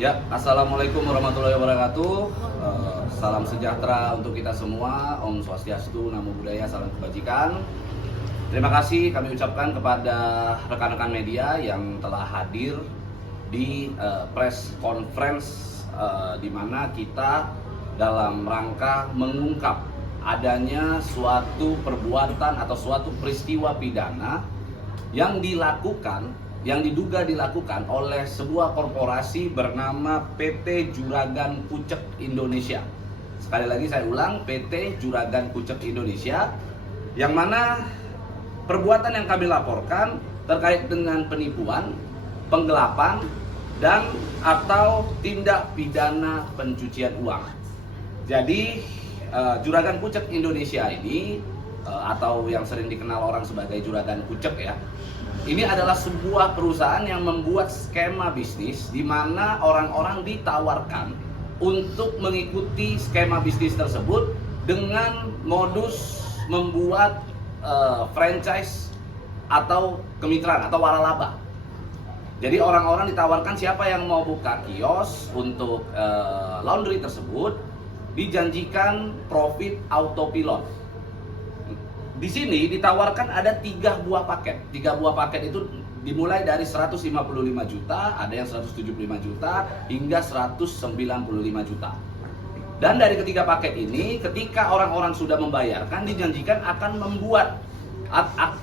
Ya, Assalamualaikum warahmatullahi wabarakatuh. Salam sejahtera untuk kita semua. Om Swastiastu, Namo Buddhaya, salam kebajikan. Terima kasih kami ucapkan kepada rekan-rekan media yang telah hadir di press conference di mana kita dalam rangka mengungkap adanya suatu perbuatan atau suatu peristiwa pidana yang diduga dilakukan oleh sebuah korporasi bernama PT Juragan Kucek Indonesia. Sekali lagi saya ulang, PT Juragan Kucek Indonesia, yang mana perbuatan yang kami laporkan terkait dengan penipuan, penggelapan, dan atau tindak pidana pencucian uang. Jadi Juragan Kucek Indonesia ini atau yang sering dikenal orang sebagai Juragan Kucek ya, ini adalah sebuah perusahaan yang membuat skema bisnis di mana orang-orang ditawarkan untuk mengikuti skema bisnis tersebut dengan modus membuat franchise atau kemitraan atau waralaba. Jadi orang-orang ditawarkan siapa yang mau buka kios untuk laundry tersebut dijanjikan profit autopilot. Di sini ditawarkan ada 3 buah paket. 3 buah paket itu dimulai dari 155 juta, ada yang 175 juta, hingga 195 juta. Dan dari ketiga paket ini, ketika orang-orang sudah membayarkan, dijanjikan akan membuat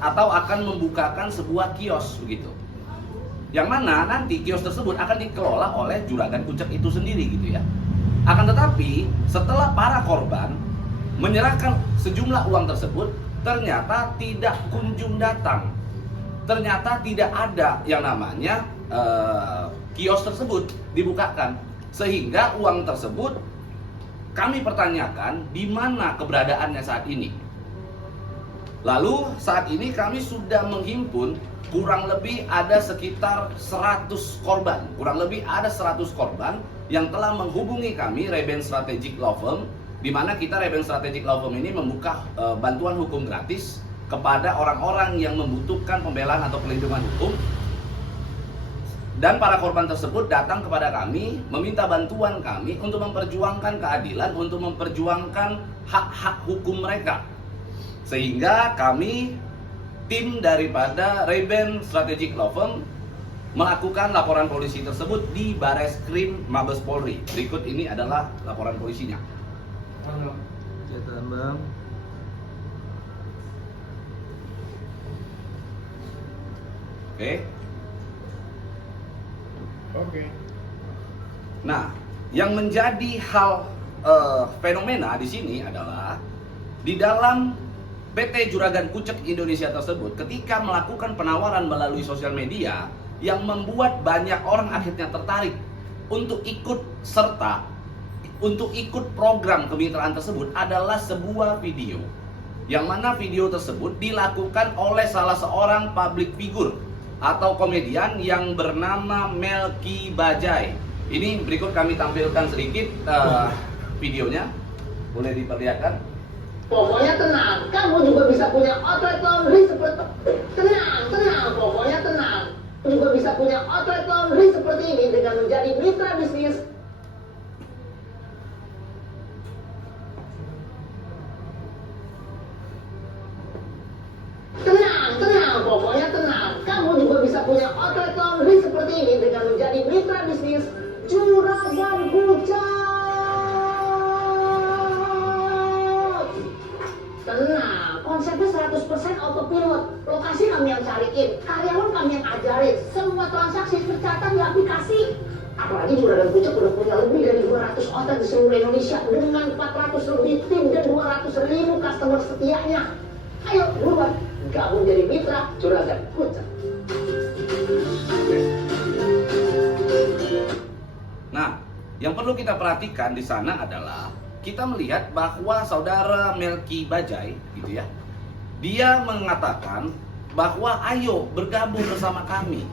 atau akan membukakan sebuah kios begitu. Yang mana nanti kios tersebut akan dikelola oleh Juragan Kucek itu sendiri gitu ya. Akan tetapi setelah para korban menyerahkan sejumlah uang tersebut, ternyata tidak kunjung datang. Ternyata tidak ada yang namanya kios tersebut dibukakan. Sehingga uang tersebut kami pertanyakan di mana keberadaannya saat ini. Lalu saat ini kami sudah menghimpun kurang lebih ada sekitar 100 korban. Kurang lebih ada 100 korban yang telah menghubungi kami, Reben Strategic Law Firm, di mana kita Reben Strategic Law Firm ini membuka bantuan hukum gratis kepada orang-orang yang membutuhkan pembelaan atau perlindungan hukum. Dan para korban tersebut datang kepada kami meminta bantuan kami untuk memperjuangkan keadilan, untuk memperjuangkan hak-hak hukum mereka. Sehingga kami, tim daripada Reben Strategic Law Firm, melakukan laporan polisi tersebut di Bareskrim Mabes Polri. Berikut ini adalah laporan polisinya. Kelihatan bang. Oke. Nah, yang menjadi hal fenomena di sini adalah di dalam PT Juragan Kucek Indonesia tersebut, ketika melakukan penawaran melalui sosial media yang membuat banyak orang akhirnya tertarik untuk ikut serta untuk ikut program kemitraan tersebut adalah sebuah video, yang mana video tersebut dilakukan oleh salah seorang public figure atau komedian yang bernama Melky Bajai. Ini berikut kami tampilkan sedikit videonya, boleh diperlihatkan. Pokoknya tenang, kamu juga bisa punya outlet laundry seperti tenang, pokoknya tenang. Kamu juga bisa punya outlet laundry seperti ini dengan menjadi mitra bisnis. Tenang, pokoknya tenang. Kamu juga bisa punya outlet laundry seperti ini dengan menjadi mitra bisnis Juragan Kucek. Tenang, konsepnya 100% autopilot. Lokasi kami yang cariin, karyawan kami yang ajarin. Semua transaksi tercatat di aplikasi. Apalagi Juragan Kucek udah punya lebih dari 200 outlet di seluruh Indonesia dengan 400 lebih tim dan 200.000 customer setianya. Ayo, buruan, gabung jadi mitra Juragan Kucek. Nah, yang perlu kita perhatikan di sana adalah kita melihat bahwa saudara Melky Bajai, gitu ya, dia mengatakan bahwa ayo bergabung bersama kami.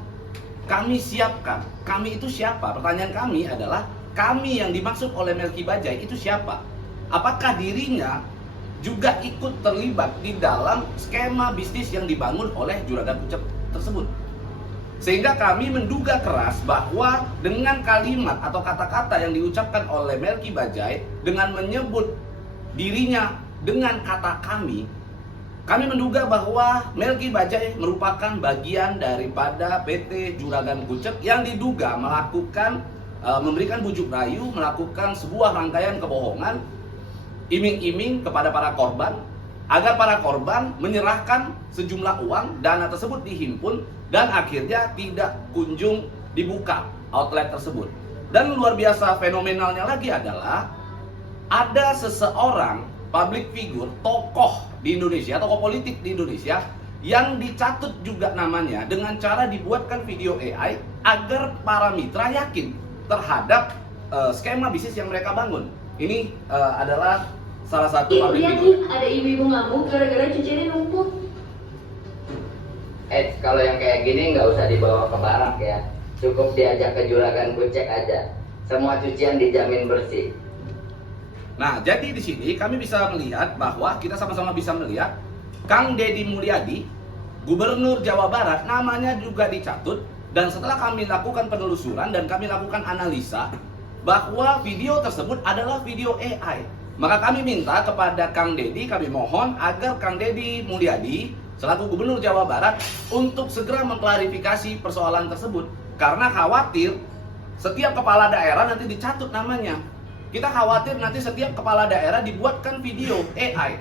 Kami siapkan. Kami itu siapa? Pertanyaan kami adalah kami yang dimaksud oleh Melky Bajai itu siapa? Apakah dirinya juga ikut terlibat di dalam skema bisnis yang dibangun oleh Juragan Kucek tersebut? Sehingga kami menduga keras bahwa dengan kalimat atau kata-kata yang diucapkan oleh Melki Bajai dengan menyebut dirinya dengan kata kami menduga bahwa Melki Bajai merupakan bagian daripada PT Juragan Kucek yang diduga melakukan memberikan bujuk rayu, melakukan sebuah rangkaian kebohongan, iming-iming kepada para korban agar para korban menyerahkan sejumlah uang, dana tersebut dihimpun dan akhirnya tidak kunjung dibuka outlet tersebut. Dan luar biasa fenomenalnya lagi adalah ada seseorang public figure, tokoh di Indonesia, tokoh politik di Indonesia yang dicatut juga namanya dengan cara dibuatkan video AI agar para mitra yakin terhadap skema bisnis yang mereka bangun. Ini adalah salah satu public lihat figure. nih, ada ibu-ibu ngamuk gara-gara cucinya numpuk. Kalau yang kayak gini nggak usah dibawa ke barak ya. Cukup diajak ke Juragan Kucek aja. Semua cucian dijamin bersih. Nah, jadi di sini kami bisa melihat bahwa kita sama-sama bisa melihat Kang Deddy Mulyadi, Gubernur Jawa Barat, namanya juga dicatut. Dan setelah kami lakukan penelusuran dan kami lakukan analisa bahwa video tersebut adalah video AI, maka kami minta kepada Kang Deddy, kami mohon agar Kang Deddy Mulyadi selaku Gubernur Jawa Barat untuk segera mengklarifikasi persoalan tersebut, karena khawatir setiap kepala daerah nanti dicatut namanya. Kita khawatir nanti setiap kepala daerah dibuatkan video AI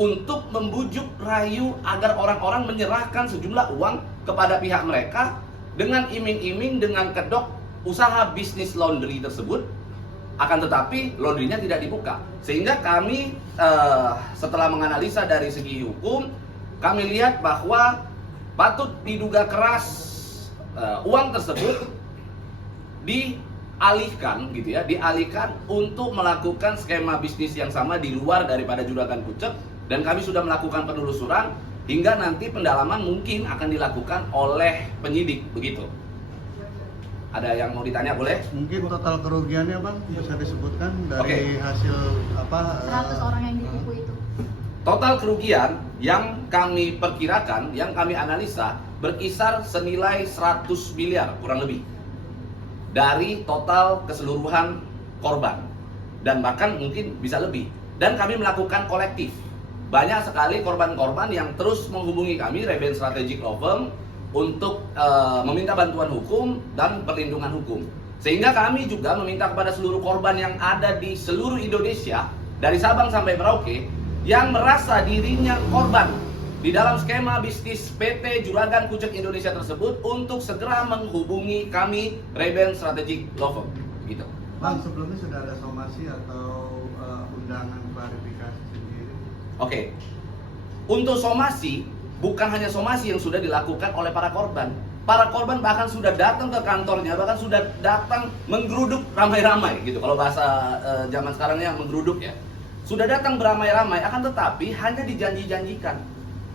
untuk membujuk rayu agar orang-orang menyerahkan sejumlah uang kepada pihak mereka dengan iming-iming, dengan kedok usaha bisnis laundry tersebut. Akan tetapi laundrynya tidak dibuka. Sehingga kami setelah menganalisa dari segi hukum, kami lihat bahwa patut diduga keras uang tersebut dialihkan gitu ya, dialihkan untuk melakukan skema bisnis yang sama di luar daripada Juragan Kucek, dan kami sudah melakukan penelusuran hingga nanti pendalaman mungkin akan dilakukan oleh penyidik begitu. Ada yang mau ditanya boleh? Mungkin total kerugiannya Bang bisa disebutkan dari Oke. hasil apa 100 orang yang ditipu itu. Total kerugian yang kami perkirakan, yang kami analisa berkisar senilai 100 miliar kurang lebih dari total keseluruhan korban, dan bahkan mungkin bisa lebih. Dan kami melakukan kolektif. Banyak sekali korban-korban yang terus menghubungi kami, Reben Strategic Law Firm, untuk meminta bantuan hukum dan perlindungan hukum. Sehingga kami juga meminta kepada seluruh korban yang ada di seluruh Indonesia, dari Sabang sampai Merauke, yang merasa dirinya korban di dalam skema bisnis PT Juragan Kucek Indonesia tersebut, untuk segera menghubungi kami, Reben Strategic Law Firm. Gitu. Bang, sebelumnya sudah ada somasi atau undangan klarifikasi sendiri? Oke. Untuk somasi, bukan hanya somasi yang sudah dilakukan oleh para korban. Para korban bahkan sudah datang ke kantornya, bahkan sudah datang menggeruduk ramai-ramai gitu. Kalau bahasa zaman sekarangnya menggeruduk ya. Sudah datang beramai-ramai, akan tetapi hanya dijanji-janjikan.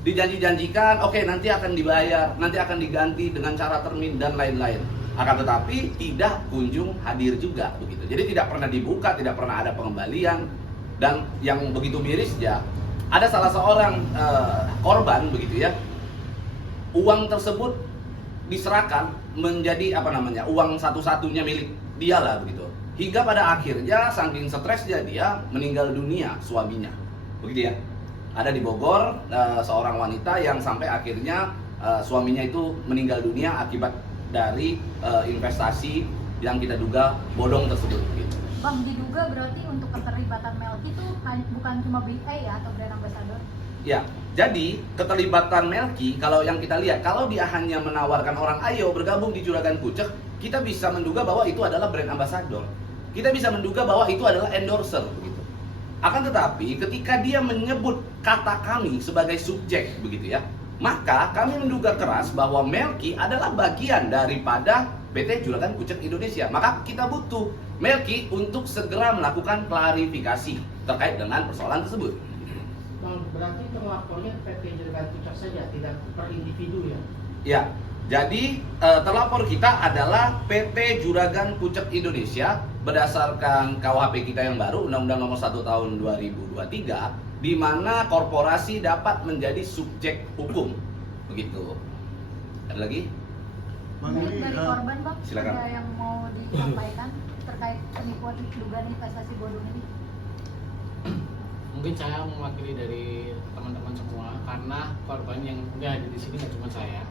Dijanji-janjikan, oke, nanti akan dibayar, nanti akan diganti dengan cara termin dan lain-lain. Akan tetapi tidak kunjung hadir juga begitu. Jadi tidak pernah dibuka, tidak pernah ada pengembalian. Dan yang begitu mirisnya, ada salah seorang korban begitu ya, uang tersebut diserahkan menjadi uang satu-satunya milik dia lah begitu, hingga pada akhirnya saking stresnya dia meninggal dunia suaminya begitu ya. Ada di Bogor seorang wanita yang sampai akhirnya suaminya itu meninggal dunia akibat dari investasi yang kita duga bodong tersebut gitu. Bang, diduga berarti untuk keterlibatan Melki itu bukan cuma BA ya atau brand ambassador? Ya, jadi keterlibatan Melki, kalau yang kita lihat, kalau dia hanya menawarkan orang ayo bergabung di Juragan Kucek, kita bisa menduga bahwa itu adalah brand ambassador. Kita bisa menduga bahwa itu adalah endorser begitu. Akan tetapi ketika dia menyebut kata kami sebagai subjek begitu ya, maka kami menduga keras bahwa Melki adalah bagian daripada PT Juragan Kucek Indonesia. Maka kita butuh Melki untuk segera melakukan klarifikasi terkait dengan persoalan tersebut. Bang, berarti terlapornya PT Juragan Kucek saja, tidak per individu ya? Ya, jadi terlapor kita adalah PT Juragan Kucek Indonesia berdasarkan KUHP kita yang baru, Undang-Undang Nomor 1 Tahun 2023, di mana korporasi dapat menjadi subjek hukum. Begitu. Ada lagi? Bang, ini Dari korban bang, Silakan. ada yang mau disampaikan terkait penipuan dugaan investasi bodong ini? Mungkin saya mewakili dari teman-teman semua karena korban yang udah ada di sini nggak cuma saya.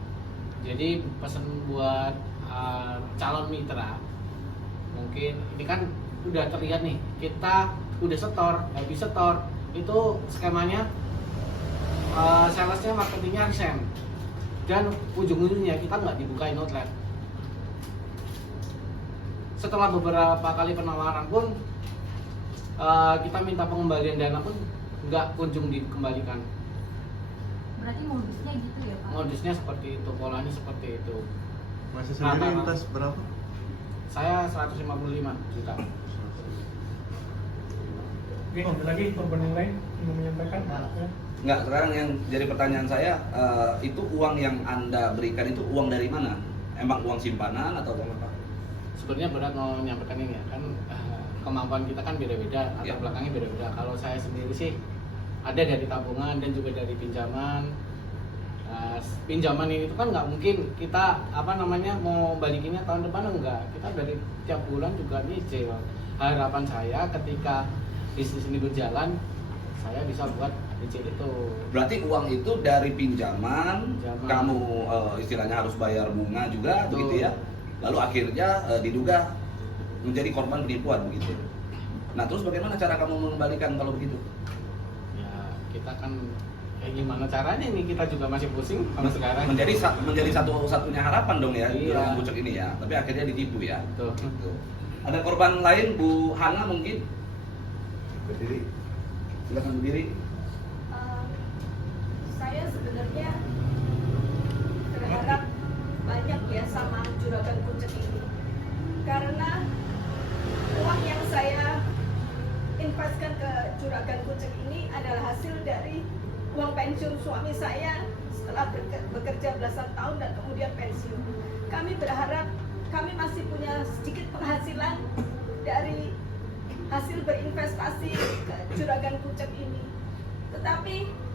Jadi pesan buat calon mitra, mungkin ini kan udah terlihat nih, kita udah setor, habis setor itu skemanya salesnya marketingnya resend dan ujung-ujungnya kita nggak dibukain outlet. Setelah beberapa kali penawaran pun kita minta pengembalian dana pun nggak kunjung dikembalikan. Berarti modusnya gitu ya pak? Modusnya seperti itu, polanya seperti itu. Masih sendiri Rata-rata. invest berapa? Saya 155 juta. Oke, ada lagi korban yang lain yang mau menyampaikan? Ya. Enggak, sekarang yang jadi pertanyaan saya, itu uang yang Anda berikan itu uang dari mana? Emang uang simpanan atau uang apa? Sebenarnya berat mau menyampaikan ini ya, kan kemampuan kita kan beda-beda, Ya. latar belakangnya beda-beda. Kalau saya sendiri sih ada dari tabungan dan juga dari pinjaman. Pinjaman ini tuh kan nggak mungkin kita mau balikinnya tahun depan, enggak. Kita dari tiap bulan juga nyicil. Harapan saya ketika bisnis ini berjalan, saya bisa buat nyicil itu. Berarti uang itu dari pinjaman, Pinjaman. kamu istilahnya harus bayar bunga juga, Betul. begitu ya. Lalu akhirnya diduga menjadi korban penipuan begitu. Nah, terus bagaimana cara kamu mengembalikan kalau begitu? Ya kita kan gimana caranya nih, kita juga masih pusing sama sekarang. Menjadi satu-satunya harapan dong ya, Iya. Juragan Kucek ini ya. Tapi akhirnya ditipu ya. Tuh. Gitu. Ada korban lain, Bu Hana mungkin? Berdiri. Silakan berdiri. Saya sebenarnya berharap banyak ya sama Juragan Kucek ini, karena uang yang saya investkan ke Juragan Kucek ini adalah hasil dari uang pensiun suami saya setelah bekerja belasan tahun dan kemudian pensiun. Kami berharap kami masih punya sedikit penghasilan dari hasil berinvestasi ke Juragan Kucek ini. Tetapi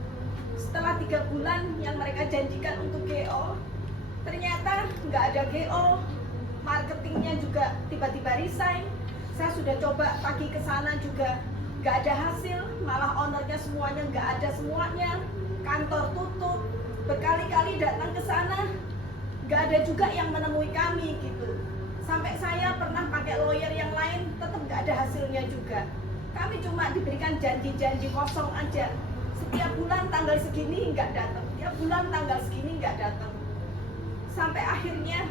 setelah 3 bulan yang mereka janjikan untuk GO, ternyata nggak ada GO, marketingnya juga tiba-tiba resign. Saya sudah coba pagi ke sana juga nggak ada hasil, malah ownernya semuanya nggak ada semuanya, kantor tutup, berkali-kali datang ke sana, nggak ada juga yang menemui kami gitu. Sampai saya pernah pakai lawyer yang lain, tetap nggak ada hasilnya juga. Kami cuma diberikan janji-janji kosong aja. Setiap bulan tanggal segini nggak datang, setiap bulan tanggal segini nggak datang. Sampai akhirnya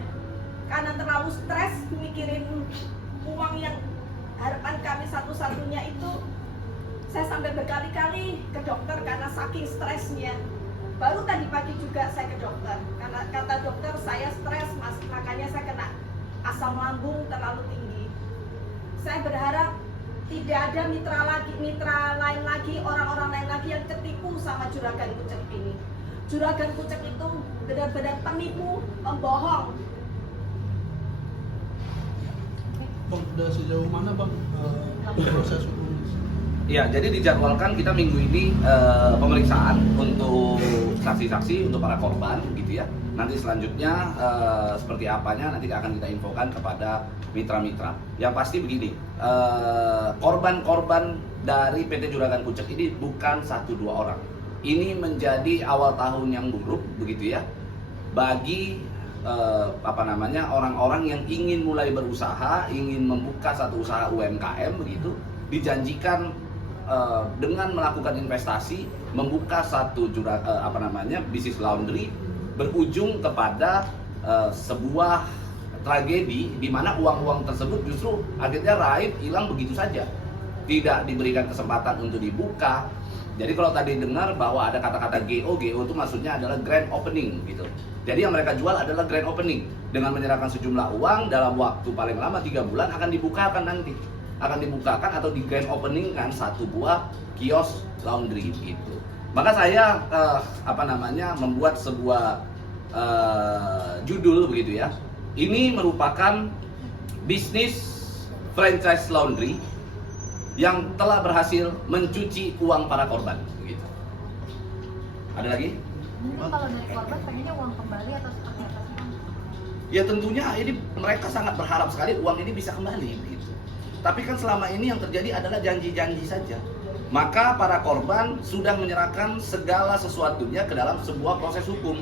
karena terlalu stres mikirin uang yang harapan kami satu-satunya itu, saya sampai berkali-kali ke dokter karena saking stresnya. Baru tadi pagi juga saya ke dokter karena kata dokter saya stres, makanya saya kena asam lambung terlalu tinggi. Saya berharap tidak ada mitra lain lagi, orang-orang lain lagi yang ketipu sama Juragan Kucek ini. Juragan Kucek itu benar-benar penipu, pembohong. Bang, udah sejauh mana bang proses hukum? Ya, jadi dijadwalkan kita minggu ini pemeriksaan untuk saksi-saksi, untuk para korban gitu ya. Nanti selanjutnya seperti apanya nanti akan kita infokan kepada mitra-mitra. Yang pasti begini, korban-korban dari PT Juragan Kucek ini bukan 1-2 orang. Ini menjadi awal tahun yang buruk begitu ya bagi orang-orang yang ingin mulai berusaha, ingin membuka satu usaha UMKM begitu, dijanjikan dengan melakukan investasi membuka satu bisnis laundry, berujung kepada sebuah tragedi di mana uang-uang tersebut justru akhirnya raib hilang begitu saja, tidak diberikan kesempatan untuk dibuka. Jadi kalau tadi dengar bahwa ada kata-kata GO itu maksudnya adalah grand opening gitu. Jadi yang mereka jual adalah grand opening dengan menyerahkan sejumlah uang dalam waktu paling lama 3 bulan akan dibukakan nanti. Akan dibukakan atau di grand opening kan satu buah kios laundry gitu. Maka saya membuat sebuah judul begitu ya. Ini merupakan bisnis franchise laundry yang telah berhasil mencuci uang para korban begitu. Ada lagi? Mungkin kalau dari korban pengennya uang kembali atau seperti apa sih bang? ya tentunya ini mereka sangat berharap sekali uang ini bisa kembali gitu. Tapi kan selama ini yang terjadi adalah janji-janji saja. Maka para korban sudah menyerahkan segala sesuatunya ke dalam sebuah proses hukum,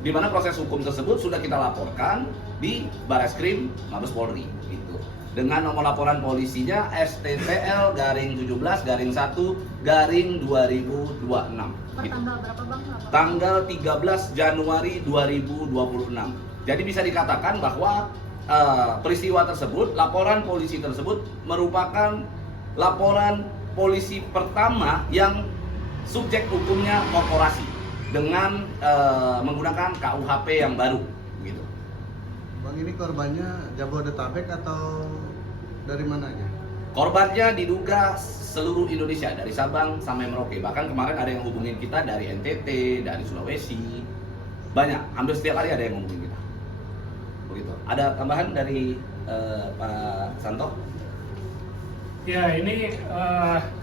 di mana proses hukum tersebut sudah kita laporkan di Bareskrim Mabes Polri gitu. Dengan nomor laporan polisinya STPL-17-1-2026. Per Gitu. tanggal berapa bang? Tanggal 13 Januari 2026. Jadi bisa dikatakan bahwa peristiwa tersebut, laporan polisi tersebut merupakan laporan polisi pertama yang subjek hukumnya korporasi dengan menggunakan KUHP yang baru gitu. Bang, ini korbannya Jabodetabek atau dari mananya? Korbannya diduga seluruh Indonesia dari Sabang sampai Merauke. Bahkan kemarin ada yang hubungin kita dari NTT, dari Sulawesi. Banyak, hampir setiap hari ada yang hubungin kita. Begitu. Ada tambahan dari Pak Santo? Ya, ini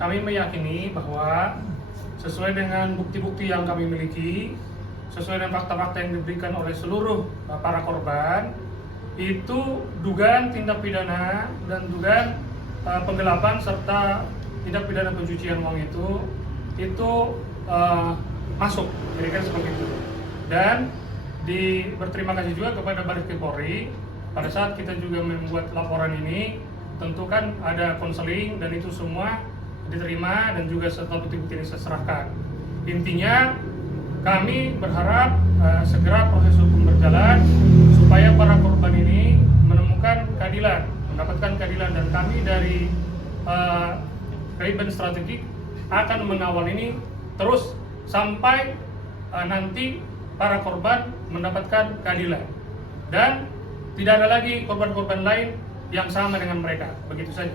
kami meyakini bahwa sesuai dengan bukti-bukti yang kami miliki, sesuai dengan fakta-fakta yang diberikan oleh seluruh para korban, itu dugaan tindak pidana dan dugaan penggelapan serta tindak pidana pencucian uang itu masuk, kira-kira seperti itu. Dan berterima kasih juga kepada Bareskrim Polri pada saat kita juga membuat laporan ini. Tentu kan ada konseling dan itu semua diterima dan juga setelah bukti-bukti ini serahkan. Intinya kami berharap segera proses hukum berjalan supaya para korban ini menemukan keadilan, mendapatkan keadilan, dan kami dari Ray-Ban Strategik akan mengawal ini terus sampai nanti para korban mendapatkan keadilan dan tidak ada lagi korban-korban lain yang sama dengan mereka. Begitu saja.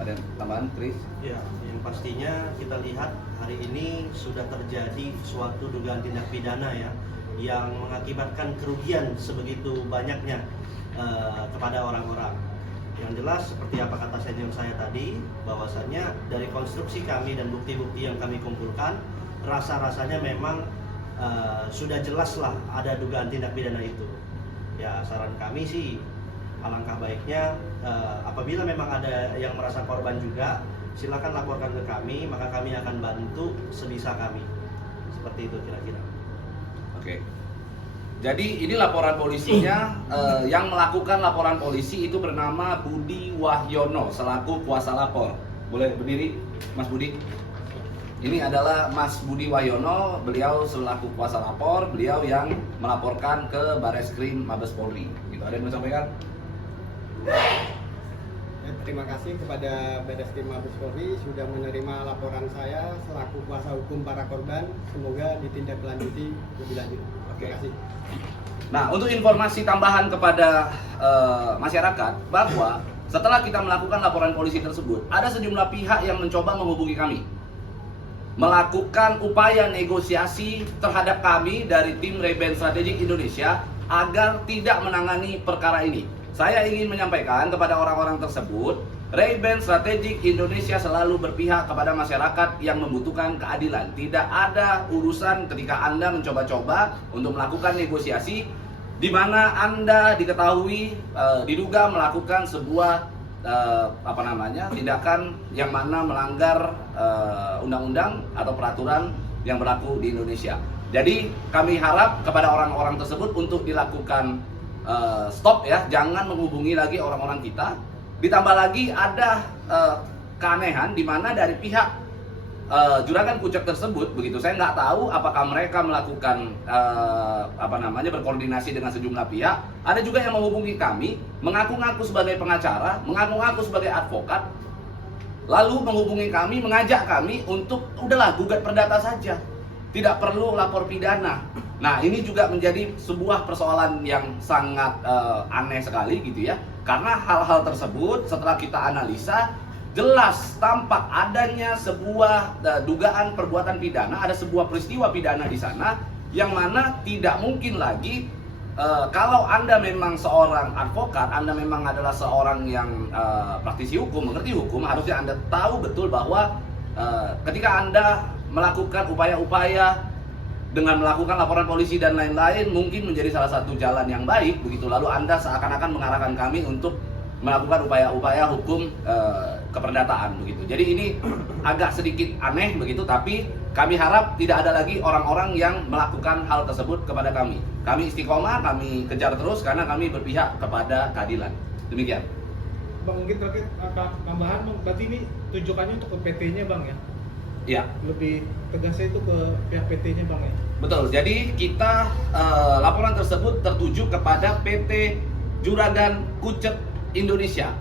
Ada tambahan, Chris? Ya, yang pastinya kita lihat hari ini sudah terjadi suatu dugaan tindak pidana ya, yang mengakibatkan kerugian sebegitu banyaknya kepada orang-orang. Yang jelas seperti apa kata senior saya tadi, bahwasannya dari konstruksi kami dan bukti-bukti yang kami kumpulkan, rasa-rasanya memang sudah jelaslah ada dugaan tindak pidana itu. Ya, saran kami sih alangkah baiknya apabila memang ada yang merasa korban juga, silakan laporkan ke kami, maka kami akan bantu sebisa kami. Seperti itu kira-kira. Oke. Jadi ini laporan polisinya, yang melakukan laporan polisi itu bernama Budi Wahyono selaku kuasa lapor. Boleh berdiri, Mas Budi? Ini adalah Mas Budi Wahyono, beliau selaku kuasa lapor, beliau yang melaporkan ke Bareskrim Mabes Polri. Gitu. Ada yang mau sampaikan? Terima kasih kepada Bareskrim Mabes Polri sudah menerima laporan saya selaku kuasa hukum para korban. Semoga ditindaklanjuti lebih lanjut. Terima kasih. Nah, untuk informasi tambahan kepada masyarakat bahwa setelah kita melakukan laporan polisi tersebut, ada sejumlah pihak yang mencoba menghubungi kami, melakukan upaya negosiasi terhadap kami dari tim Ray-Ban Strategik Indonesia agar tidak menangani perkara ini. Saya ingin menyampaikan kepada orang-orang tersebut, Ray-Ban Strategik Indonesia selalu berpihak kepada masyarakat yang membutuhkan keadilan. Tidak ada urusan ketika Anda mencoba-coba untuk melakukan negosiasi di mana Anda diketahui diduga melakukan sebuah tindakan yang mana melanggar undang-undang atau peraturan yang berlaku di Indonesia. Jadi kami harap kepada orang-orang tersebut untuk dilakukan stop ya, jangan menghubungi lagi orang-orang kita. Ditambah lagi ada keanehan di mana dari pihak Juragan Kucek tersebut, begitu saya nggak tahu apakah mereka melakukan berkoordinasi dengan sejumlah pihak. Ada juga yang menghubungi kami, mengaku-ngaku sebagai pengacara, mengaku-ngaku sebagai advokat, lalu menghubungi kami, mengajak kami untuk udahlah gugat perdata saja, tidak perlu lapor pidana. Nah, ini juga menjadi sebuah persoalan yang sangat aneh sekali gitu ya. Karena hal-hal tersebut setelah kita analisa, jelas tampak adanya sebuah dugaan perbuatan pidana, ada sebuah peristiwa pidana di sana yang mana tidak mungkin lagi kalau Anda memang seorang advokat, Anda memang adalah seorang yang praktisi hukum, mengerti hukum, harusnya Anda tahu betul bahwa ketika Anda melakukan upaya-upaya dengan melakukan laporan polisi dan lain-lain mungkin menjadi salah satu jalan yang baik begitu. Lalu Anda seakan-akan mengarahkan kami untuk melakukan upaya-upaya hukum keperdataan begitu. Jadi ini agak sedikit aneh begitu, tapi kami harap tidak ada lagi orang-orang yang melakukan hal tersebut kepada kami. Kami istiqomah, kami kejar terus karena kami berpihak kepada keadilan. Demikian. Bang, mungkin terkait tambahan Bang, berarti ini tujukannya untuk ke PT-nya Bang ya? Iya. Lebih tegasnya itu ke pihak PT-nya Bang ya? Betul. Jadi kita laporan tersebut tertuju kepada PT Juragan Kucek Indonesia.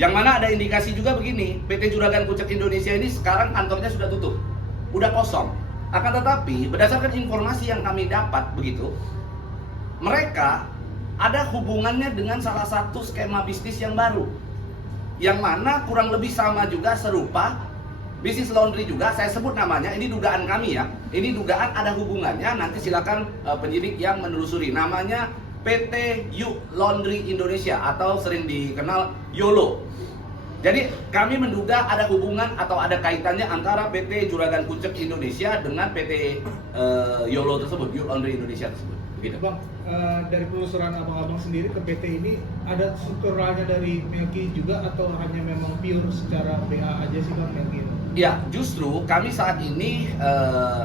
Yang mana ada indikasi juga begini, PT Juragan Kucek Indonesia ini sekarang kantornya sudah tutup, udah kosong. Akan tetapi berdasarkan informasi yang kami dapat begitu, mereka ada hubungannya dengan salah satu skema bisnis yang baru, yang mana kurang lebih sama juga serupa bisnis laundry juga. Saya sebut namanya, ini dugaan kami ya, ini dugaan ada hubungannya. Nanti silakan penyidik yang menelusuri. Namanya PT Yuk Laundry Indonesia atau sering dikenal YOLO. Jadi kami menduga ada hubungan atau ada kaitannya antara PT Juragan Kucek Indonesia dengan PT YOLO tersebut, Yuk Laundry Indonesia tersebut. Gitu. Bang, dari penelusuran abang-abang sendiri ke PT ini ada strukturalnya dari Melki juga atau hanya memang pure secara BA aja sih Bang Melki? Ya, justru kami saat ini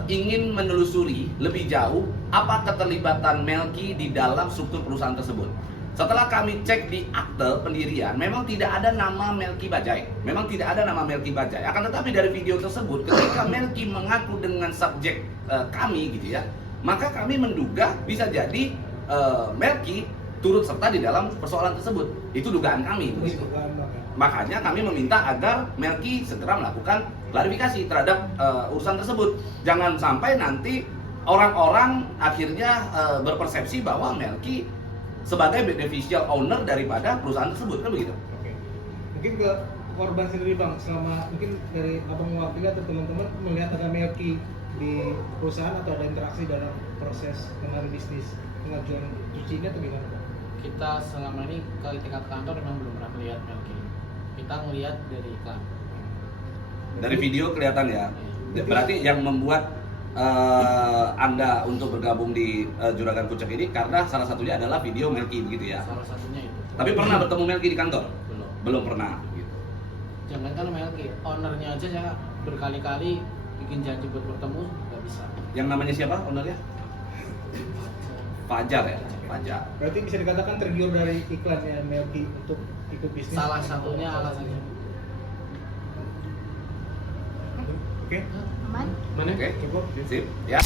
ingin menelusuri lebih jauh apa keterlibatan Melki di dalam struktur perusahaan tersebut. Setelah kami cek di akte pendirian, memang tidak ada nama Melki Bajai. Memang tidak ada nama Melki Bajai. Akan tetapi dari video tersebut, ketika Melki mengaku dengan subjek kami gitu ya, maka kami menduga bisa jadi Melki turut serta di dalam persoalan tersebut. Itu dugaan kami. Begitu. Makanya kami meminta agar Melki segera melakukan klarifikasi terhadap urusan tersebut. Jangan sampai nanti orang-orang akhirnya berpersepsi bahwa Melki sebagai beneficial owner daripada perusahaan tersebut, kan begitu? Oke. Mungkin ke korban sendiri Bang, selama mungkin dari abang mewakili atau teman-teman melihat ada Melki di perusahaan atau ada interaksi dalam proses pengaruh bisnis pengajuan cuci ini atau gimana Bang? Kita selama ini ke tingkat kantor memang belum pernah melihat Melki. Kita melihat dari iklan. Dari video kelihatan ya. Berarti yang membuat Anda untuk bergabung di Juragan Kucek ini karena salah satunya adalah video Melki begitu ya. Salah satunya itu. Tapi pernah bertemu Melki di kantor? Belum. Belum pernah. Gitu. Jangankan Melki, ownernya aja saya berkali-kali bikin janji buat bertemu nggak bisa. Yang namanya siapa ownernya? Fajar ya, Fajar. Berarti bisa dikatakan tergiur dari iklannya Melki untuk ikut bisnis. Salah satunya alasannya. Oke. Aman? Mana? Oke. Cukup. Sip. Ya.